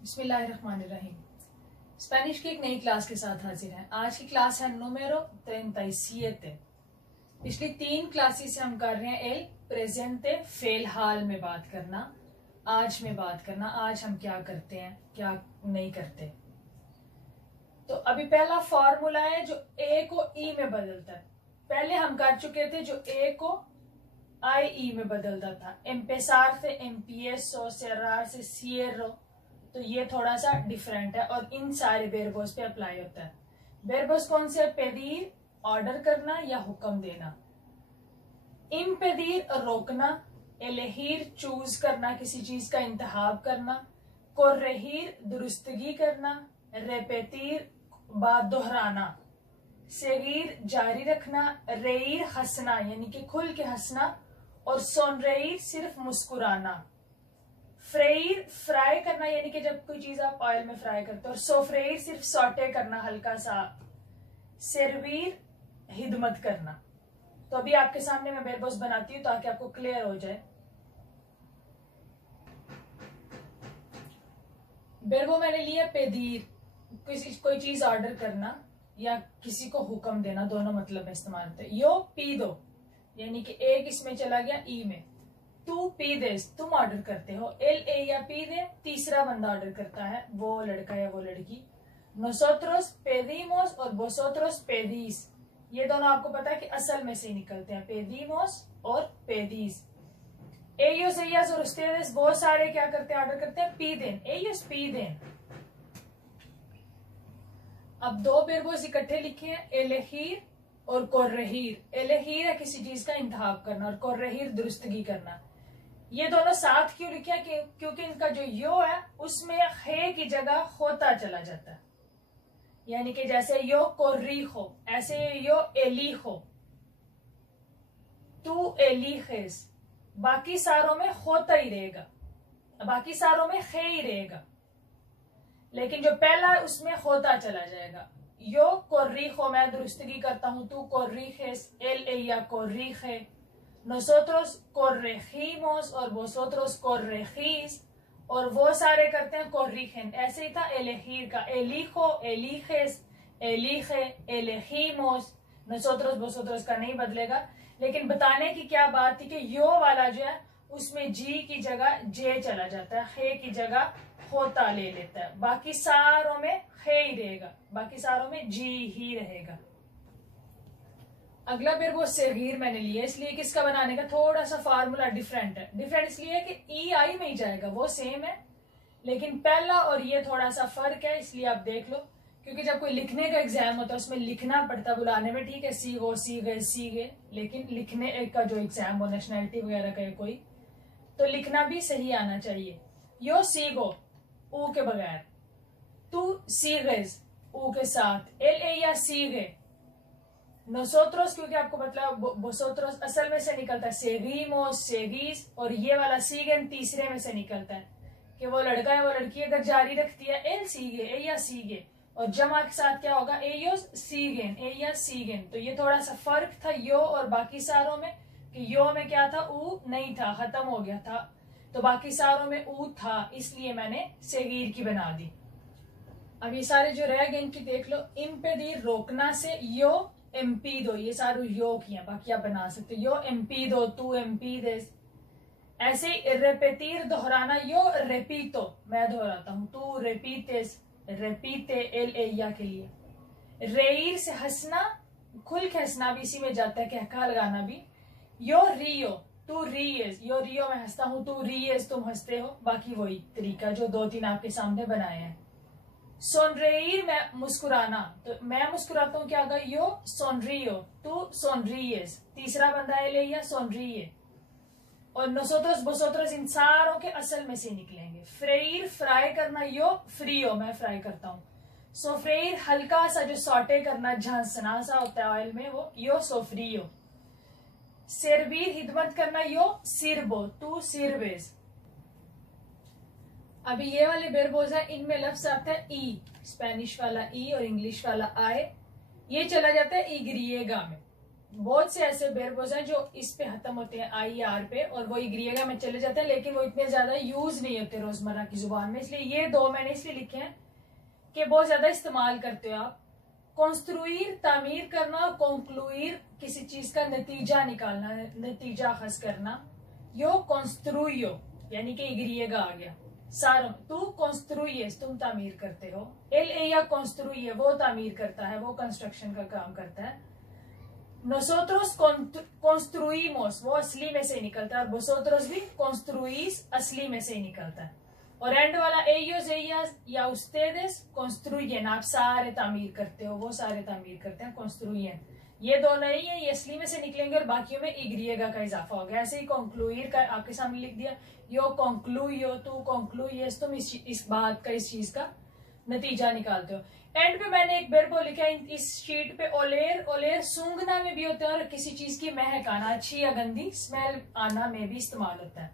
बिस्मिल्लाहिर्रहमानिर्रहीम। स्पेनिश की एक नई क्लास के साथ हाजिर हैं। आज की क्लास है número 37। पिछली 3 क्लासेस से हम कर रहे हैं एल प्रेजेंटे फेल हाल में बात करना, आज में बात करना, आज हम क्या करते हैं क्या नहीं करते। तो अभी पहला फॉर्मूला है जो ए को ई में बदलता है। पहले हम कर चुके थे जो ए को आई ई में बदलता था, एम्पेसार से एम्पिएसो, cerrar से cierro। तो ये थोड़ा सा डिफरेंट है और इन सारे वेर्बोस पे अप्लाई होता है। वेर्बोस कौन से? पेदीर ऑर्डर करना या हुक्म देना, इम्पेदीर रोकना, एलेहीर चूज करना, किसी चीज का इंतखाब करना, कोर्रेहीर दुरुस्तगी करना, रेपेतीर बात दोहराना, सेगीर जारी रखना, रेईर हंसना यानी कि खुल के हंसना, और सोनरेईर सिर्फ मुस्कुराना, फ्रेईर फ्राई करना यानी कि जब कोई चीज आप ऑयल में फ्राई करते हो, और सोफ्रेईर सिर्फ सॉटे करना हल्का सा, सेरवीर हिदमत करना। तो अभी आपके सामने मैं वेर्बोस बनाती हूँ ताकि आपको क्लियर हो जाए। वेर्बो मैंने लिया पेदीर, कोई चीज ऑर्डर करना या किसी को हुक्म देना, दोनों मतलब में इस्तेमाल होते हैं। यो पी दो यानी कि एक इसमें चला गया ई में, तू पी दे तुम ऑर्डर करते हो, एल ए या पी दे तीसरा बंदा ऑर्डर करता है, वो लड़का या वो लड़की। nosotros pedimos और vosotros pedís, ये दोनों आपको पता है कि असल में से निकलते हैं, pedimos और pedís। ellos ellas और ustedes वो सारे क्या करते हैं? ऑर्डर करते हैं piden, ellos piden। अब दो वेर्बोस इकट्ठे लिखे हैं, एलेहीर और कोर्रेहीर। एलेहीर है किसी चीज का इंतखाब करना और कोर्रेहीर दुरुस्तगी करना। ये दोनों साथ क्यों लिखे हैं? क्योंकि इनका जो यो है उसमें हे की जगह होता चला जाता है, यानी कि जैसे यो कोर्रीहो ऐसे यो एलीहो, तू एलीहेस, बाकी सारों में होता ही रहेगा, बाकी सारों में हे ही रहेगा, लेकिन जो पहला है उसमें होता चला जाएगा। यो कोर्रीहो मैं दुरुस्तगी करता हूं, तू कोर्रीहेस, L ella corrige, nosotros corregimos और vosotros corregís, और वो सारे करते हैं corrigen। ऐसे ही था elegir का, elijo, eliges, elige, elegimos, nosotros vosotros का नहीं बदलेगा। लेकिन बताने की क्या बात थी कि यो वाला जो है उसमें जी की जगह जे चला जाता है, हे की जगह होता ले लेता है, बाकी सारों में हे ही रहेगा, बाकी सारों में जी ही रहेगा। अगला वेर्बो सेगीर मैंने लिया, इसलिए कि इसका बनाने का थोड़ा सा फार्मूला डिफरेंट है। डिफरेंट इसलिए है कि ई आई में ही जाएगा, वो सेम है, लेकिन पहला और ये थोड़ा सा फर्क है, इसलिए आप देख लो। क्योंकि जब कोई लिखने का एग्जाम होता है उसमें लिखना पड़ता, बुलाने में ठीक है सी गो सी गए सी गए, लेकिन लिखने का जो एग्जाम हो नेशनैलिटी वगैरह का कोई, तो लिखना भी सही आना चाहिए। यो सीगो ऊ के बगैर, तू सीगेज ऊ के साथ, एल ए या सीगे, nosotros क्योंकि आपको मतलब vosotros असल में से निकलता है, seguimos, seguís, और ये वाला siguen तीसरे में से निकलता है कि वो लड़का है वो लड़की अगर जारी रखती है él sigue, ella sigue, और जमा के साथ क्या होगा? ellos siguen, ellas siguen। तो ये थोड़ा सा फर्क था यो और बाकी सारों में, कि यो में क्या था? ऊ नहीं था, खत्म हो गया था, तो बाकी सारों में ऊ था, इसलिए मैंने सेगीर की बना दी। अब ये सारे जो रह गए इनकी देख लो। इम्पेदीर रोकना से यो एम्पीदो, ये सारे यो किया, बाकी आप बना सकते। यो एम्पीदो, तू एम्पीदेस। ऐसे रेपेतीर दोहराना, यो रेपीतो मैं दोहराता हूं, तू रेपीतेस, रेपीते एल एया के लिए। रेईर से हंसना, खुल के हंसना भी इसी में जाता है, कहका लगाना भी। यो रियो, तू रीएस, यो रियो मैं हंसता हूं, तू रीएस तुम हंसते हो, बाकी वही तरीका जो 2-3 आपके सामने बनाए हैं। सोनरेईर मैं मुस्कुराना, तो मैं मुस्कुराता हूँ क्या होगा? यो सोनरियो, तू सोनरियस, तीसरा बंदा है ले या सोनरिये, और nosotros vosotros इन सारों के असल में से निकलेंगे। फ्रेईर फ्राई करना, यो फ्रीयो मैं फ्राई करता हूँ। सोफ्रेईर हल्का सा जो सॉटे करना, झांसना सा होता है ऑयल में, वो यो सोफ्रियो। सेरवीर हिदमत करना, यो सिरबो, तू सिरवेज। अभी ये वाले वेर्बोस है, इनमें लफ्ज आता है ई, स्पेनिश वाला ई और इंग्लिश वाला आए, ये चला जाता है इग्रिएगा में। बहुत से ऐसे वेर्ब्स हैं जो इस पे खत्म होते हैं, आई आर पे, और वो ग्रीगा में चले जाते हैं, लेकिन वो इतने ज्यादा यूज नहीं होते रोजमर्रा की जुबान में। इसलिए ये दो मैंने इसलिए लिखे हैं कि बहुत ज्यादा इस्तेमाल करते हो आप। कंस्ट्रुइर तामीर करना, और कंक्लुइर किसी चीज का नतीजा निकालना, नतीजा खस करना। यो कंस्ट्रुयो यानी कि ग्रीगा आ गया। सारो तू कंस्ट्रुइस तुम तामीर करते हो। एल ए या कंस्ट्रुइए वो तामीर करता है, वो कंस्ट्रक्शन का काम करता है। nosotros construimos वो असली में से निकलता है, और vosotros भी construís असली में से निकलता है। और एंड वाला ellos ellas या ustedes construyen आप सारे तामीर करते हो, वो सारे तामीर करते हैं, construyen। ये दोनों नहीं है, ये असली में से निकलेंगे और बाकियों में इग्रिएगा का इजाफा हो गया। ऐसे ही कंक्लूर का आपके सामने लिख दिया, यो कंक्लूयो तू कंक्लूयस तुम इस बात का, इस चीज का नतीजा निकालते हो। एंड पे मैंने एक वर्ब लिखा है इस शीट पे, ओलेर। ओलेर सूंघना में भी होता है और किसी चीज की महक आना, अच्छी या गंदी स्मेल आना में भी इस्तेमाल होता है।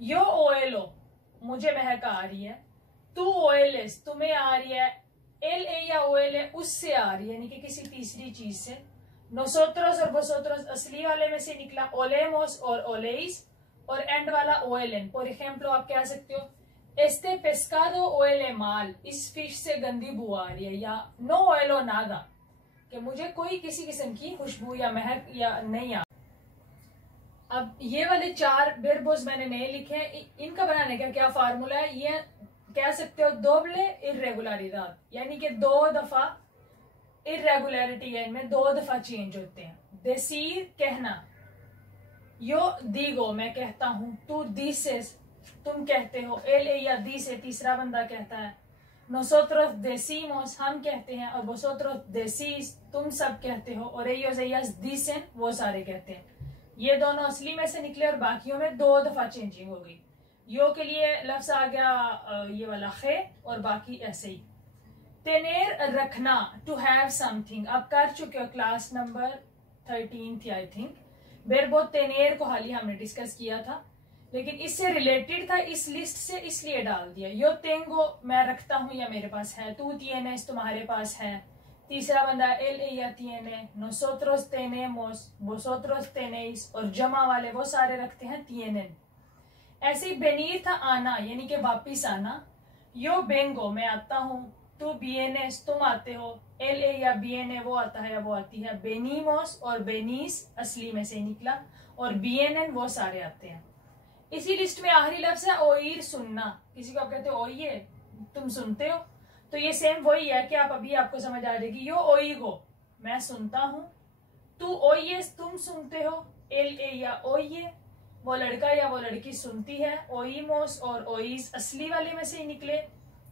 यो ओएलो मुझे महक आ रही है, तू ओएलेस तुम्हें आ रही है, एल ए या ओएले उससे आ रही है, यानी कि किसी तीसरी चीज से। नोसोत्रोस और वोसोत्रोस असली वाले में से निकला, ओलेमोस और ओलेइस, और एंड वाला ओएलन। फॉर एग्जाम्पल आप कह सकते हो एस्ते पेस्कादो ओएले माल, इस फिश से गंदी बू आ रही है, या नो ओएलो नादा कि मुझे कोई किसी किस्म की खुशबू या महक या नहीं आ। अब ये वाले चार वेर्बोस मैंने नए लिखे हैं, इनका बनाने का क्या फार्मूला है, ये कह सकते हो दोबले इरेगुलरिदाद, यानी कि दो दफा इरेगुलरिटी है इनमें, दो दफा चेंज होते हैं। देसीर कहना, यो दीगो मैं कहता हूं, तू दिसेस तुम कहते हो, एल ए या दी से तीसरा बंदा कहता है। नोसोत्रोस देसीमोस हम कहते हैं, और वोसोत्रोस देसीस तुम सब कहते हो, और एयोस एयास दीसेन वो सारे कहते हैं। ये दोनों असली में से निकले और बाकियों में दो दफा चेंजिंग हो गई। यो के लिए लफ्ज आ गया ये वाला खे, और बाकी ऐसे ही। तेनेर रखना, टू हैव समथिंग, आप कर चुके हो क्लास नंबर 13 थी आई थिंक। वेर्बो तेनेर को हाल ही हमने डिस्कस किया था, लेकिन इससे रिलेटेड था, इस लिस्ट से इसलिए डाल दिया। यो तेंगो मैं रखता हूं या मेरे पास है, तू तिएनेस तुम्हारे पास है, तीसरा बंदा एल ए या तिएने, नोसोत्रोस तेनेमोस, वोसोत्रोस तेनेइस, और जमा वाले वो सारे रखते हैं तिएनेन। ऐसे ही बेनीर था आना, यानी कि वापिस आना। यो बेंगो मैं आता हूं, तू बीएनएस तुम आते हो, एल ए या बीएनए वो आता है या वो आती है। बेनीमोस और बेनीस असली में से निकला, और बीएनएन वो सारे आते हैं। इसी लिस्ट में आखिरी लफ्ज है ओईर सुनना, किसी को आप कहते हो ओइए तुम सुनते हो, तो ये सेम वही है कि आप अभी आपको समझ आ जाएगी। यो ओईगो मैं सुनता हूं, तू ओइए तुम सुनते हो, एल ए या ओइए वो लड़का या वो लड़की सुनती है। ओईमोस और ओईस असली वाले में से ही निकले,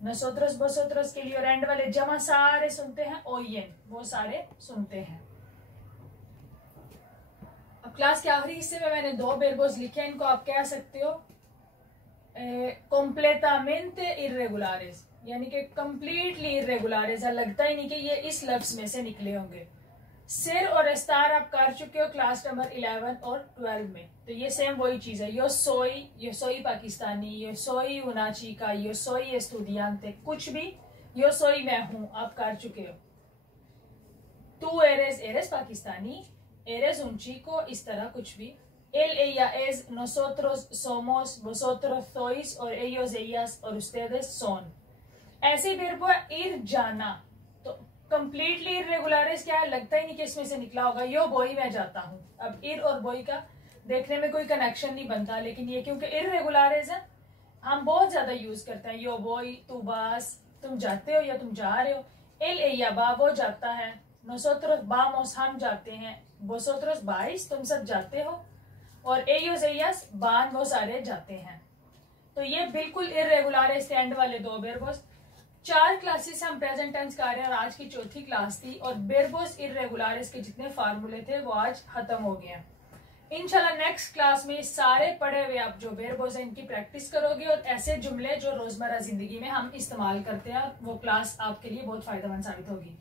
नसोत्रस बसोत्रस के लिए, और एंड वाले जमा सारे सुनते हैं, ओइयन वो सारे सुनते हैं। अब क्लास के आखिरी हिस्से में मैंने दो वेर्बोस लिखे हैं, इनको आप कह सकते हो completamente irregulares, यानी कि कंप्लीटली इरेगुलर है, लगता ही नहीं कि ये इस लफ्ज में से निकले होंगे। सिर और स्टार आप कर चुके हो क्लास नंबर 11 और 12 में, तो ये सेम वही चीज है। यो सोई पाकिस्तानी, यो सोई una chica, यो सोई estudiante, कुछ भी यो सोई मैं हूं आप कर चुके हो। तू एरेस पाकिस्तानी, एरेस un chico, इस तरह कुछ भी। él ella es, nosotros somos, vosotros sois, और ellos ellas और ustedes son। ऐसे वर्ब इर जाना, तो कंप्लीटली इरेगुलरिस क्या है, लगता ही नहीं कि इसमें से निकला होगा। यो बोई मैं जाता हूं, अब इर और बोई का देखने में कोई कनेक्शन नहीं बनता, लेकिन ये क्योंकि इरेगुलरिस है हम बहुत ज्यादा यूज करते हैं। यो बोई तू बास तुम जाते हो या तुम जा रहे हो, एल ए या बा वो जाता है, नोसोत्रोस बामोस हम जाते हैं, वोसोत्रोस बाइस तुम सब जाते हो, और एयोस एयस बान वो सारे जाते हैं। तो ये बिल्कुल इरेगुलर स्टैंड वाले दो वेर्बोस। 4 क्लासेस हम प्रेजेंट टेंस कर रहे हैं और आज की चौथी क्लास थी, और वेर्बोस इरेगुलरिस के जितने फार्मूले थे वो आज खत्म हो गए हैं। इंशाल्लाह नेक्स्ट क्लास में सारे पढ़े हुए आप जो वेर्बोस हैं इनकी प्रैक्टिस करोगे, और ऐसे जुमले जो रोजमर्रा जिंदगी में हम इस्तेमाल करते हैं वो क्लास आपके लिए बहुत फायदेमंद साबित होगी।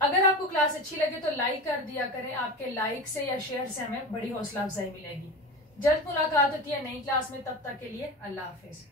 अगर आपको क्लास अच्छी लगे तो लाइक कर दिया करें, आपके लाइक से या शेयर से हमें बड़ी हौसला अफजाई मिलेगी। जल्द मुलाकात होती है नई क्लास में, तब तक के लिए अल्लाह हाफिज।